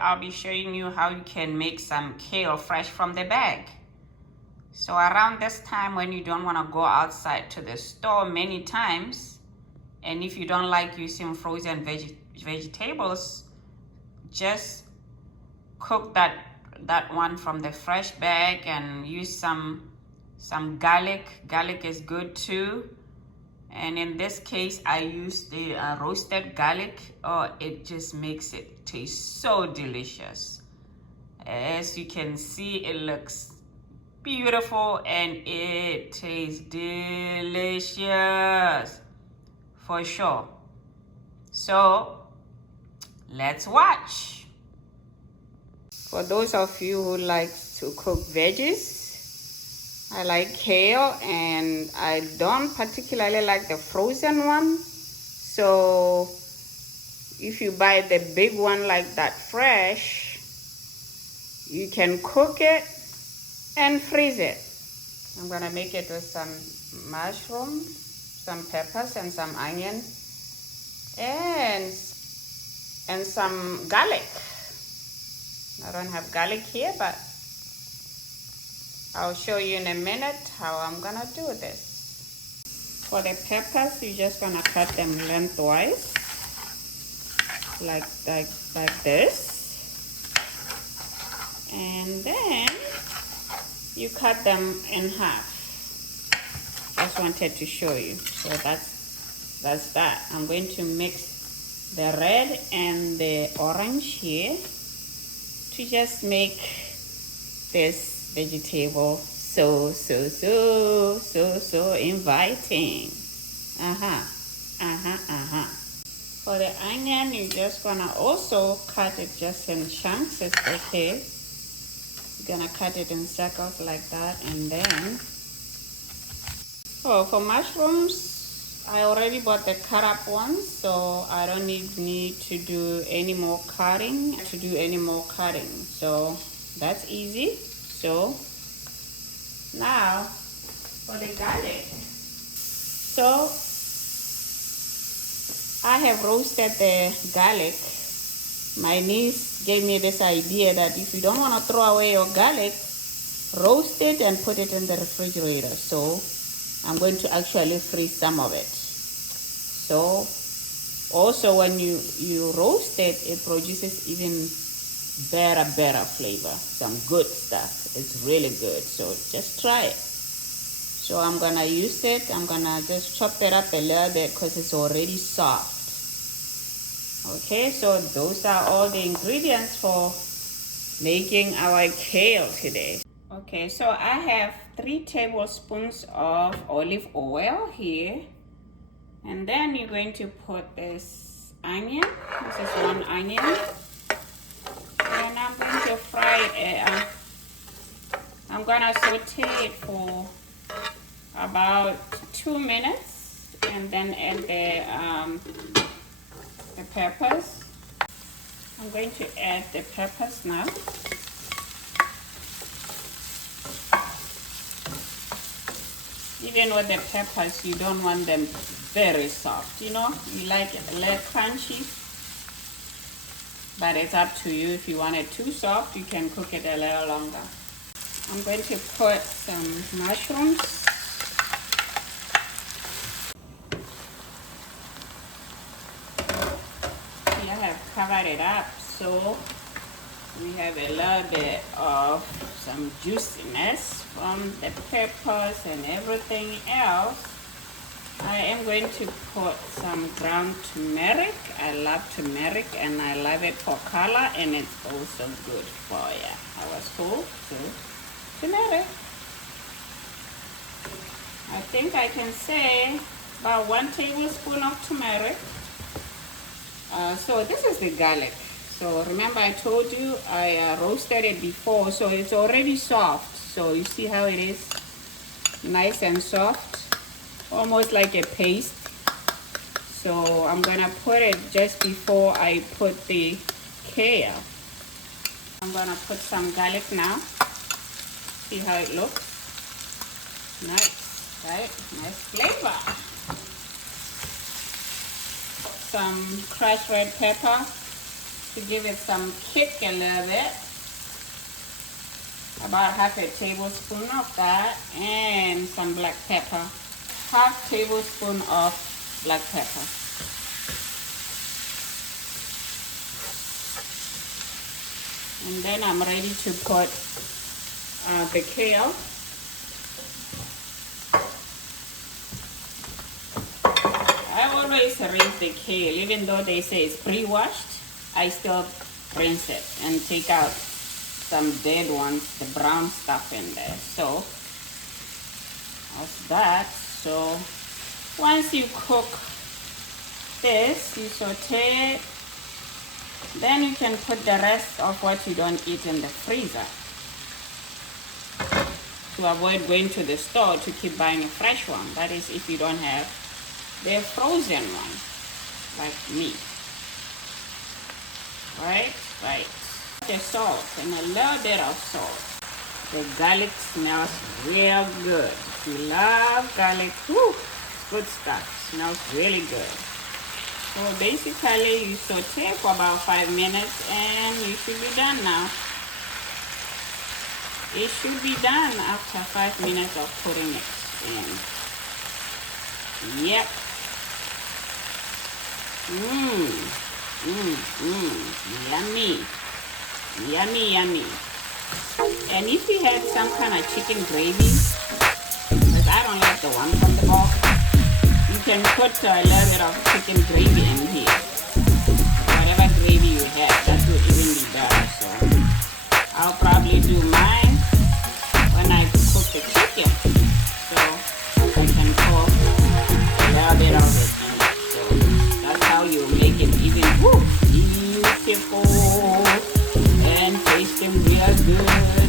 I'll be showing you how you can make some kale fresh from the bag. So around this time when you don't want to go outside to the store many times, and if you don't like using frozen vegetables, just cook that one from the fresh bag and use some garlic. Garlic is good too. And in this case, I used the roasted garlic. Oh, it just makes it taste so delicious. As you can see, it looks beautiful and it tastes delicious for sure. So let's watch. For those of you who like to cook veggies, I like kale, and I don't particularly like the frozen one. So if you buy the big one like that fresh, you can cook it and freeze it. I'm gonna make it with some mushrooms, some peppers, and some onion, and some garlic. I don't have garlic here, but I'll show you in a minute how I'm gonna do this. For the peppers, you're just gonna cut them lengthwise, like this, and then you cut them in half. Just wanted to show you. So that's that. I'm going to mix the red and the orange here to just make this vegetable so inviting. For the onion, you're just gonna also cut it just in chunks. It's okay. You're gonna cut it in circles like that, and then for mushrooms, I already bought the cut up ones, so I don't need to do any more cutting. So that's easy. So now for the garlic. So I have roasted the garlic. My niece gave me this idea that if you don't want to throw away your garlic, roast it and put it in the refrigerator. So I'm going to actually freeze some of it. So also when you roast it, it produces even better flavor, some good stuff. It's really good, so just try it. So I'm gonna use it. I'm gonna just chop it up a little bit because it's already soft. Okay, so those are all the ingredients for making our kale today. Okay, so I have 3 tablespoons of olive oil here, and then you're going to put this onion. This is 1 onion. And I'm going to fry it. I'm gonna saute it for about 2 minutes, and then add the peppers. I'm going to add the peppers now. Even with the peppers, you don't want them very soft. You like it a little crunchy. But it's up to you. If you want it too soft, you can cook it a little longer. I'm going to put some mushrooms. Here I have covered it up, so we have a little bit of some juiciness from the peppers and everything else. I am going to put some ground turmeric. I love turmeric and I love it for color, and it's also good for you. I was cool too. Turmeric. I think I can say about 1 tablespoon of turmeric. So this is the garlic. So remember I told you I roasted it before, so it's already soft. So you see how it is? Nice and soft. Almost like a paste. So I'm gonna put it just before I put the kale. I'm gonna put some garlic now. See how it looks? Nice, right? Nice flavor. Some crushed red pepper. to give it some kick a little bit. About half a tablespoon of that, and some black pepper. Half tablespoon of black pepper. And then I'm ready to put the kale. I always rinse the kale, even though they say it's pre-washed. I still rinse it and take out some dead ones, the brown stuff in there. So that's that. So once you cook this, you saute it, then you can put the rest of what you don't eat in the freezer to avoid going to the store to keep buying a fresh one. That is if you don't have the frozen one like me. Right. The salt and a little bit of salt. The garlic smells real good. If you love garlic, whew, good stuff. Smells really good. So basically you saute for about 5 minutes and you should be done now. It should be done after 5 minutes of putting it in. Yep. Yummy. Yummy. And if you had some kind of chicken gravy, because I don't like the one from the box, you can put a little bit of chicken gravy in here. Whatever gravy you have, that will even be better. So I'll probably do mine when I cook the chicken. So I can pour a little bit of it in it. So that's how you make it even beautiful and tasting real good.